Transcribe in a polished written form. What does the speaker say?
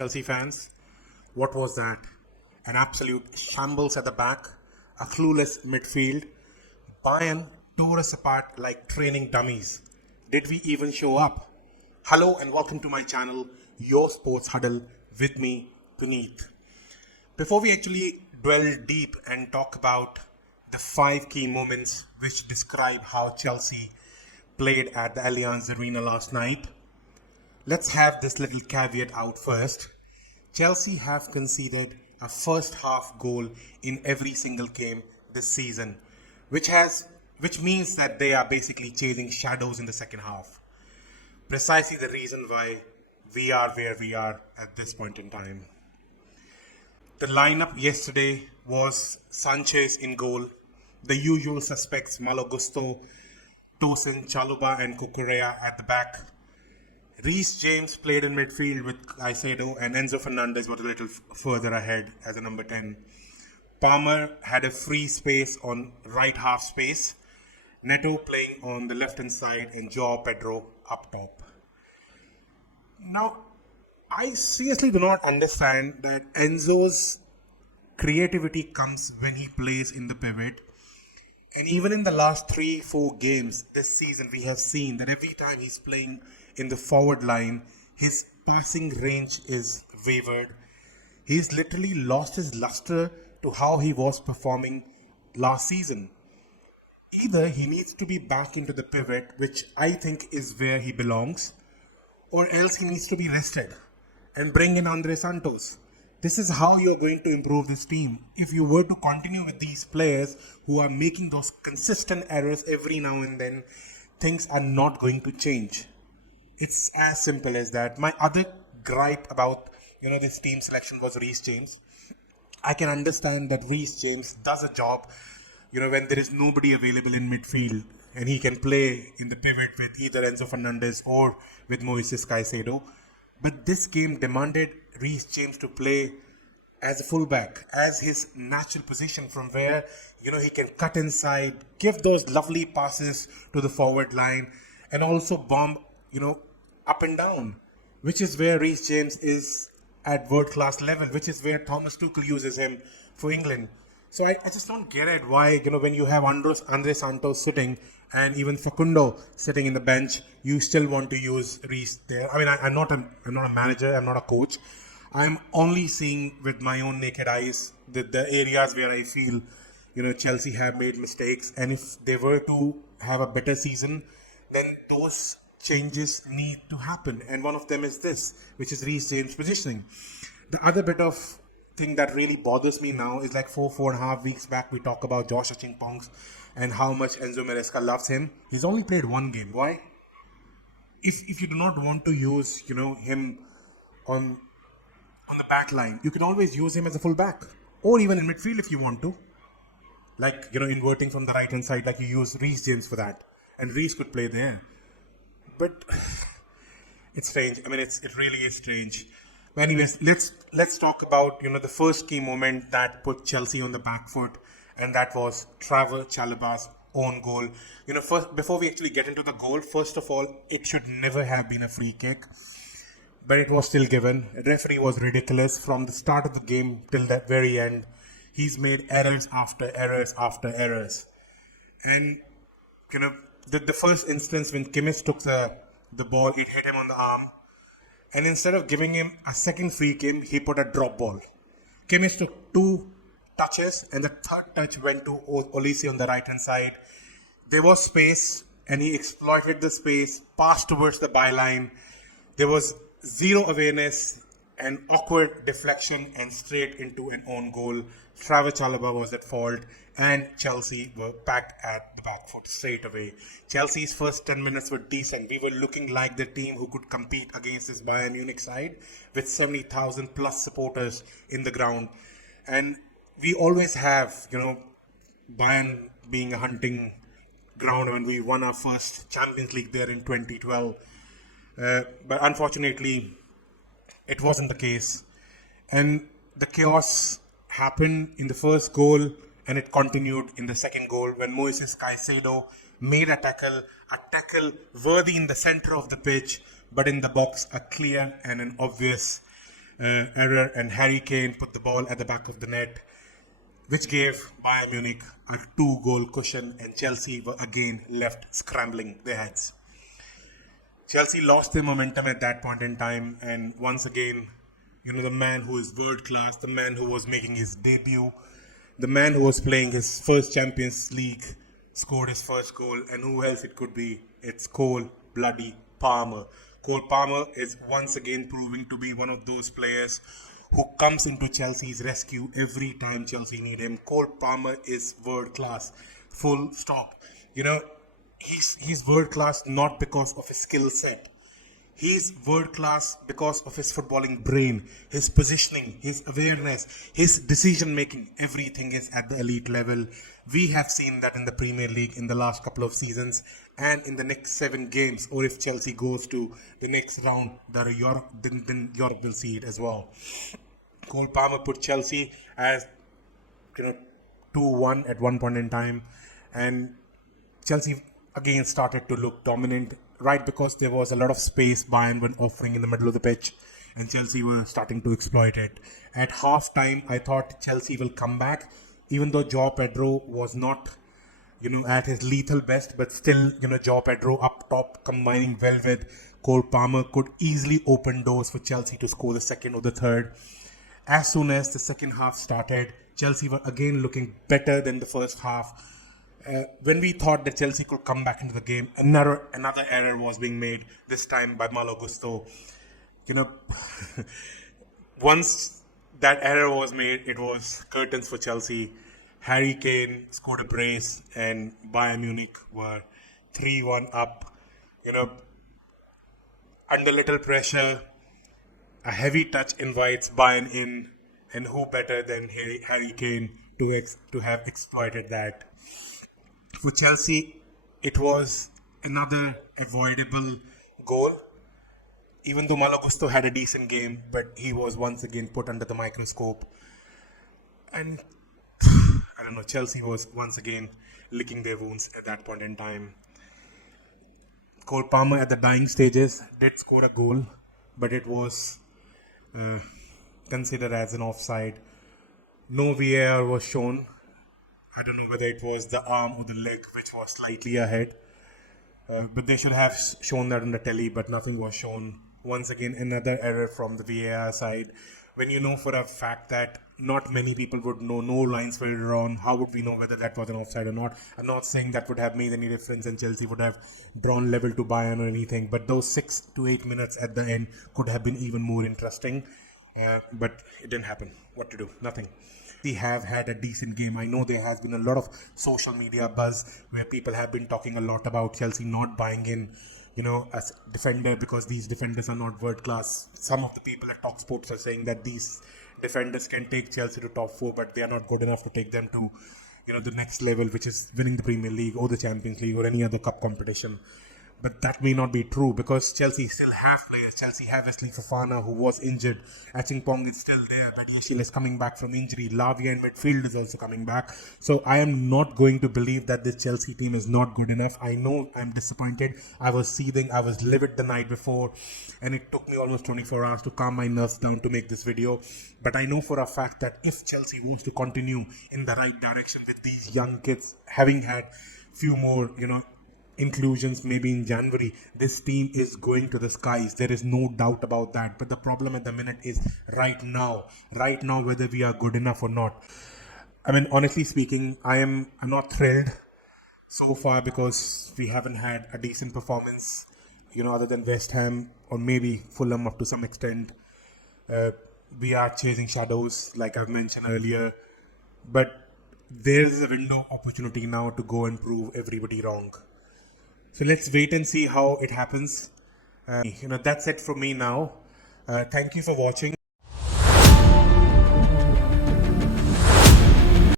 Chelsea fans, what was that? An absolute shambles at the back, a clueless midfield. Bayern tore us apart like training dummies. Did we even show up? Hello and welcome to my channel, Your Sports Huddle, with me, Puneet. Before we actually dwell deep and talk about the 5 key moments which describe how Chelsea played at the Allianz Arena last night, let's have this little caveat out first. Chelsea have conceded a first half goal in every single game this season, which means that they are basically chasing shadows in the second half. Precisely the reason why we are where we are at this point in time. The lineup yesterday was Sanchez in goal, the usual suspects Malo Gusto, Tosin, Chaluba and Cucurella at the back. Reece James played in midfield with Caicedo, and Enzo Fernandez was a little further ahead as a number 10. Palmer had a free space on right half space, Neto playing on the left hand side and Joao Pedro up top. Now, I seriously do not understand that Enzo's creativity comes when he plays in the pivot. And even in the last 3-4 games this season, we have seen that every time he's playing in the forward line, his passing range is wavered. He's literally lost his luster to how he was performing last season. Either he needs to be back into the pivot, which I think is where he belongs, or else he needs to be rested and bring in Andre Santos. This is how you're going to improve this team. If you were to continue with these players who are making those consistent errors every now and then, things are not going to change. It's as simple as that. My other gripe about this team selection was Reece James. I can understand that Reece James does a job when there is nobody available in midfield and he can play in the pivot with either Enzo Fernandez or with Moises Caicedo. But this game demanded Reece James to play as a fullback, as his natural position from where he can cut inside, give those lovely passes to the forward line, and also bomb up and down, which is where Reece James is at world class level, which is where Thomas Tuchel uses him for England. So I just don't get it why when you have Andre Santos sitting and even Facundo sitting in the bench, you still want to use Reece there. I mean, I'm not a manager, I'm not a coach. I'm only seeing with my own naked eyes the areas where I feel Chelsea have made mistakes, and if they were to have a better season, then those changes need to happen, and one of them is this, which is Reece James positioning. The other bit of thing that really bothers me now is like 4.5 weeks back we talk about Josh Chimpong and how much Enzo Maresca loves him. He's only played one game. Why? If you do not want to use him on the back line, you can always use him as a full back or even in midfield if you want to, like inverting from the right hand side, like you use Reece James for that, and Reece could play there. But it's strange. I mean, it really is strange. But anyways, let's talk about the first key moment that put Chelsea on the back foot, and that was Trevor Chalobah's own goal. First, before we actually get into the goal, first of all, it should never have been a free kick, but it was still given. The referee was ridiculous from the start of the game till the very end. He's made errors after errors after errors, and the first instance when Kimmich took the ball, it hit him on the arm. And instead of giving him a second free kick, he put a drop ball. Kimmich took 2 touches and the third touch went to Olise on the right hand side. There was space and he exploited the space, passed towards the byline. There was zero awareness and awkward deflection and straight into an own goal. Trevor Chalobah was at fault and Chelsea were back at the back foot straight away. Chelsea's first 10 minutes were decent. We were looking like the team who could compete against this Bayern Munich side with 70,000 plus supporters in the ground. And we always have, Bayern being a hunting ground when we won our first Champions League there in 2012. But unfortunately, it wasn't the case. And the chaos happened in the first goal and it continued in the second goal when Moises Caicedo made a tackle worthy in the center of the pitch, but in the box, a clear and an obvious error, and Harry Kane put the ball at the back of the net, which gave Bayern Munich a 2-goal cushion, and Chelsea were again left scrambling their heads. Chelsea lost their momentum at that point in time, and once again, the man who is world class, the man who was making his debut, the man who was playing his first Champions League, scored his first goal, and who else it could be? It's Cole bloody Palmer. Cole Palmer is once again proving to be one of those players who comes into Chelsea's rescue every time Chelsea need him. Cole Palmer is world class, full stop. He's world class not because of his skill set. He's world class because of his footballing brain, his positioning, his awareness, his decision making. Everything is at the elite level. We have seen that in the Premier League in the last couple of seasons, and in the next 7 games, or if Chelsea goes to the next round, then Europe will see it as well. Cole Palmer put Chelsea as 2-1 at one point in time, and Chelsea again started to look dominant, right, because there was a lot of space Bayern were offering in the middle of the pitch, and Chelsea were starting to exploit it. At half time, I thought Chelsea will come back, even though João Pedro was not at his lethal best, but still, João Pedro up top combining well with Cole Palmer could easily open doors for Chelsea to score the second or the third. As soon as the second half started, Chelsea were again looking better than the first half. When we thought that Chelsea could come back into the game, another error was being made, this time by Malo Gusto. Once that error was made, it was curtains for Chelsea. Harry Kane scored a brace, and Bayern Munich were 3-1 up. Under little pressure, a heavy touch invites Bayern in, and who better than Harry Kane to have exploited that. For Chelsea, it was another avoidable goal. Even though Malo Gusto had a decent game, but he was once again put under the microscope. And I don't know, Chelsea was once again licking their wounds at that point in time. Cole Palmer at the dying stages did score a goal, but it was considered as an offside. No VAR was shown. I don't know whether it was the arm or the leg which was slightly ahead. But they should have shown that on the telly, but nothing was shown. Once again, another error from the VAR side. When you know for a fact that not many people would know, no lines were drawn, how would we know whether that was an offside or not? I'm not saying that would have made any difference and Chelsea would have drawn level to Bayern or anything, but those 6 to 8 minutes at the end could have been even more interesting. But it didn't happen. What to do? Nothing. They have had a decent game. I know there has been a lot of social media buzz where people have been talking a lot about Chelsea not buying in, as defender, because these defenders are not world class. Some of the people at Talk Sports are saying that these defenders can take Chelsea to top 4, but they are not good enough to take them to, the next level, which is winning the Premier League or the Champions League or any other cup competition. But that may not be true, because Chelsea still have players. Chelsea have Wesley Fofana, who was injured. Achimpong is still there. Badiashile is coming back from injury. Lavia in midfield is also coming back. So I am not going to believe that this Chelsea team is not good enough. I know I'm disappointed. I was seething. I was livid the night before. And it took me almost 24 hours to calm my nerves down to make this video. But I know for a fact that if Chelsea wants to continue in the right direction with these young kids, having had few more, inclusions maybe in January, this team is going to the skies. There is no doubt about that. But the problem at the minute is right now whether we are good enough or not. I mean, honestly speaking, I'm not thrilled so far, because we haven't had a decent performance, other than West Ham or maybe Fulham up to some extent. We are chasing shadows, like I've mentioned earlier, but there is a window of opportunity now to go and prove everybody wrong. So let's wait and see how it happens. That's it from me now. Thank you for watching.